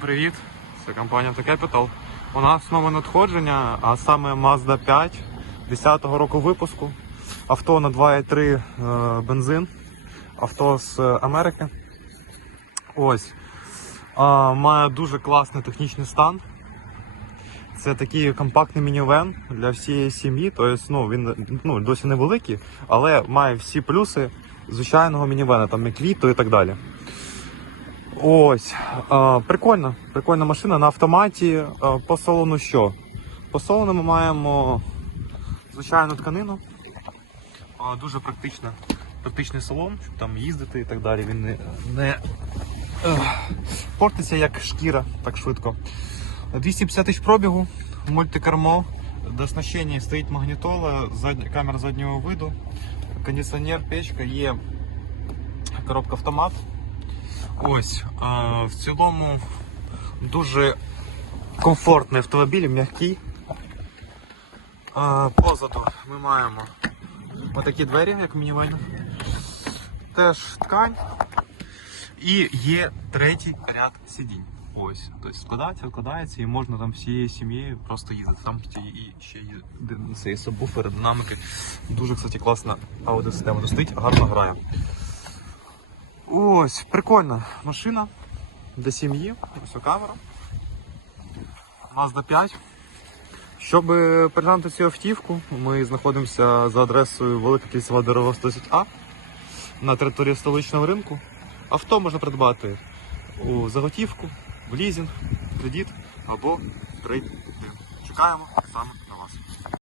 Привіт, це компанія Capital. У нас нове надходження, а саме Mazda 5 10-го року випуску. Авто на 2,3 е, бензин, авто з Америки. Ось. А, має дуже класний технічний стан. Це такий компактний мінівен для всієї сім'ї. Тобто, ну, він ну, досі невеликий, але має всі плюси звичайного мінівена, там і квіту і так далі. Ось, а, прикольно, прикольна машина на автоматі. А, по салону що? По салону ми маємо звичайну тканину. А, дуже практична, практичний салон, щоб там їздити і так далі. Він не, не ех, портиться як шкіра так швидко. 250 тисяч пробігу, мультикермо, до стоїть магнітола, задня, камера заднього виду, кондиціонер, печка, є коробка автомат. Ось, а, в цілому дуже комфортний автомобіль, м'який. Позаду ми маємо отакі двері, як в. Теж ткань. І є третій ряд сидінь. Ось, тобто складається, викладається і можна там всією сім'єю просто їздити. Там і ще є цей сабвуфер, динамики. Дуже, кстати, класна аудіосистема. Достить, гарно грає. Ось, прикольна машина для сім'ї. Ось камера. Mazda 5. Щоб переглянути цю автівку, ми знаходимося за адресою Велика Кільцева дорога 110А на території столичного ринку. Авто можна придбати у заготівку, в лізинг, кредит або трейд. Чекаємо саме